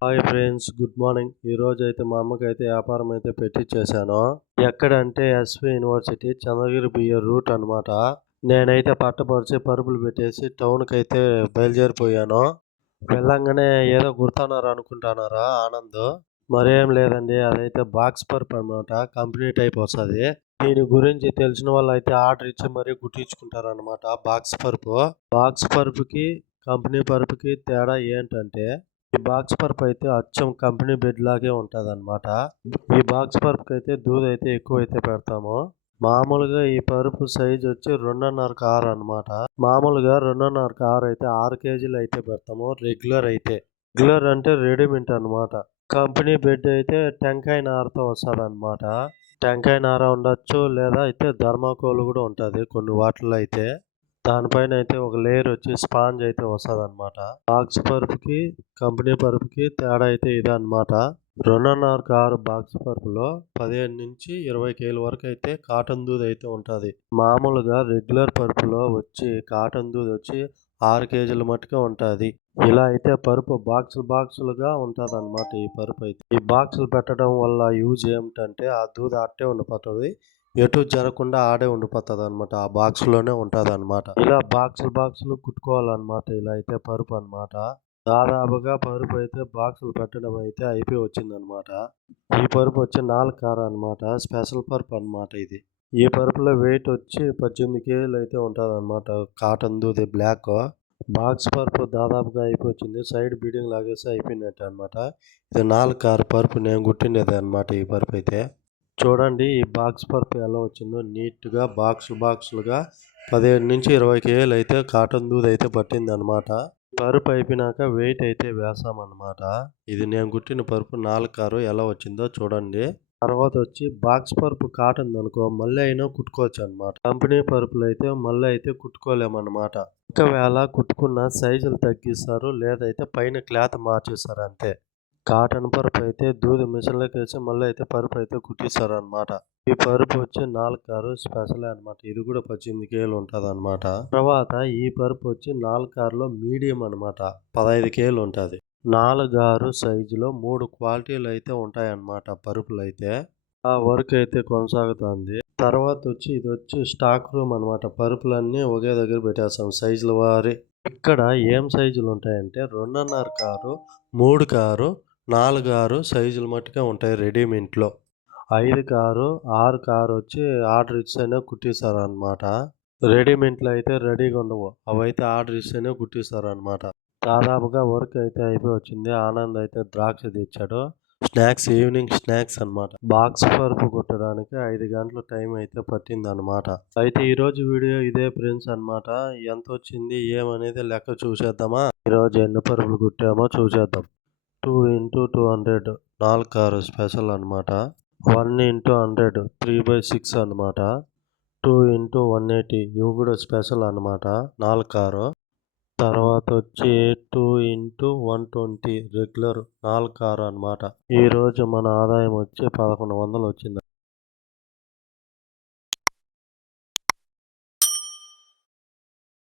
Hi friends, good morning. ఈ రోజు అయితే మా అమ్మకి అయితే వ్యాపారం అయితే పెట్టించేసాను. ఎక్కడంటే ఎస్వి యూనివర్సిటీ చంద్రగిరి బియ్య రూట్ అనమాట. నేనైతే పట్టపరిచి పరుపులు పెట్టేసి టౌన్కి అయితే బయలుదేరిపోయాను. వెళ్ళంగానే ఏదో గుర్తున్నారు అనుకుంటున్నారా ఆనంద్? మరేం లేదండి, అదైతే బాక్స్ పరుపు అనమాట. కంపెనీ టైప్ వస్తుంది. దీని గురించి తెలిసిన వాళ్ళు అయితే ఆర్డర్ ఇచ్చి మరీ కుట్టించుకుంటారు అనమాట. బాక్స్ పరుపుకి కంపెనీ పరుపుకి తేడా ఏంటంటే, ఈ బాక్స్ పరుపు అయితే అచ్చం కంపెనీ బెడ్ లాగే ఉంటుంది అనమాట. ఈ బాక్స్ పరుపుకి అయితే దూది అయితే ఎక్కువ అయితే పెడతాము. మామూలుగా ఈ పరుపు సైజ్ వచ్చి 2.5 6 అనమాట. మామూలుగా 2.5 6 అయితే 6 కేజీలు అయితే పెడతాము. రెగ్యులర్ అంటే రెడీమేడ్ అనమాట. కంపెనీ బెడ్ అయితే టెంకాయ నారతో వస్తుంది అనమాట. టెంకాయ నార ఉండొచ్చు, లేదా అయితే ధర్మాకోల్ కూడా ఉంటుంది కొన్ని వాటిల్లో అయితే. దానిపైన అయితే ఒక లేయర్ వచ్చి స్పాంజ్ అయితే వస్తుంది అనమాట. బాక్స్ పరుపుకి కంపెనీ పరుపుకి తేడా అయితే ఇదే అనమాట. 2.5 6 బాక్స్ పరుపులో 15 నుంచి 20 కేజీల వరకు అయితే కాటన్ దూది అయితే ఉంటుంది. మామూలుగా రెగ్యులర్ పరుపులో వచ్చి కాటన్ దూది వచ్చి 6 కేజీల మట్టుగా ఉంటుంది. ఇలా అయితే పరుపు బాక్సులుగా ఉంటుంది అనమాట. ఈ పరుపు అయితే ఈ బాక్సులు పెట్టడం వల్ల యూజ్ ఏమిటంటే, ఆ దూది అట్టే ఉండిపోతుంది, ఎటు జరగకుండా ఆడే ఉండిపోతుంది అనమాట. ఆ బాక్స్లోనే ఉంటుంది అనమాట. ఇలా బాక్సులు కుట్టుకోవాలన్నమాట. ఇలా అయితే పరుపు అనమాట. దాదాపుగా పరుపు అయితే బాక్సులు పెట్టడం అయితే అయిపోయి వచ్చింది అనమాట. ఈ పరుపు వచ్చి 4 కార అనమాట. స్పెషల్ పరుపు అనమాట ఇది. ఈ పరుపులో వెయిట్ వచ్చి 18 కేజీలు అయితే ఉంటుంది అనమాట. కాటన్ దూది బ్లాక్. బాక్స్ పరుపు దాదాపుగా అయిపోయింది. సైడ్ బీడింగ్ లాగేసి అయిపోయినట్టు అనమాట. ఇది 4 కార పరుపు నేను కుట్టినది అనమాట. ఈ పరుపు అయితే చూడండి, ఈ బాక్స్ పరుపు ఎలా వచ్చిందో నీట్గా బాక్సులుగా 15 నుంచి 20 కేజీలు అయితే కాటన్ దూది అయితే పట్టింది అనమాట. పరుపు అయిపోయినాక వెయిట్ అయితే వేసామన్నమాట. ఇది నేను కుట్టిన పరుపు 4 కారు ఎలా వచ్చిందో చూడండి. తర్వాత వచ్చి బాక్స్ పరుపు కాటన్ అనుకో మళ్ళీ అయినా కుట్టుకోవచ్చు అనమాట. కంపెనీ పరుపులు అయితే మళ్ళీ అయితే కుట్టుకోలేమన్నమాట. ఒకవేళ కుట్టుకున్న సైజులు తగ్గిస్తారు, లేదైతే పైన క్లాత్ మార్చేస్తారు అంతే. కాటన్ పరుపు అయితే దూది మిషన్లోకి వేసి మళ్ళీ అయితే పరుపు అయితే కుట్టిస్తారు అనమాట. ఈ పరుపు వచ్చి 4 కారు స్పెషల్ అనమాట. ఇది కూడా 18 కేజీలు ఉంటుంది అనమాట. తర్వాత ఈ పరుపు వచ్చి 4 కారులో మీడియం అనమాట. 15 కేజీలు ఉంటుంది. 4 6 సైజులో 3 క్వాలిటీలు అయితే ఉంటాయన్నమాట పరుపులు అయితే. ఆ వర్క్ అయితే కొనసాగుతుంది. తర్వాత వచ్చి ఇది వచ్చి స్టాక్ రూమ్ అనమాట. పరుపులన్నీ ఒకే దగ్గర పెట్టేస్తాం సైజుల వారి. ఇక్కడ ఏం సైజులు ఉంటాయంటే 2.5 కారు, 3 కారు, 4 6 సైజులు మట్టుగా ఉంటాయి రెడీమేడ్లో. 5 కారు 6 కారు వచ్చి ఆర్డర్ ఇస్తేనే కుట్టిస్తారు అనమాట. రెడీమేడ్లో అయితే రెడీగా ఉండవు, అవైతే ఆర్డర్ ఇస్తేనే కుట్టిస్తారు అనమాట. దాదాపుగా వర్క్ అయితే అయిపోయి వచ్చింది. ఆనంద్ అయితే ద్రాక్ష తెచ్చాడు. ఈవినింగ్ స్నాక్స్ అనమాట. బాక్స్ పరుపు కుట్టడానికి 5 గంటల టైం అయితే పట్టింది అనమాట. అయితే ఈ రోజు వీడియో ఇదే ఫ్రెండ్స్ అనమాట. ఎంత వచ్చింది ఏమనేది లెక్క చూసేద్దామా? ఈరోజు ఎన్ని పరుపులు కుట్టామో చూసేద్దాం. 2 into 200 4 కారు స్పెషల్ అనమాట. 1 into 100 3/6 అనమాట. 2 into 180 ఇవి కూడా స్పెషల్ అనమాట. 4 కారు. తర్వాత వచ్చి 2 into 120 రెగ్యులర్ 4 కారు అనమాట. ఈరోజు మన ఆదాయం వచ్చి 1100 వచ్చింది.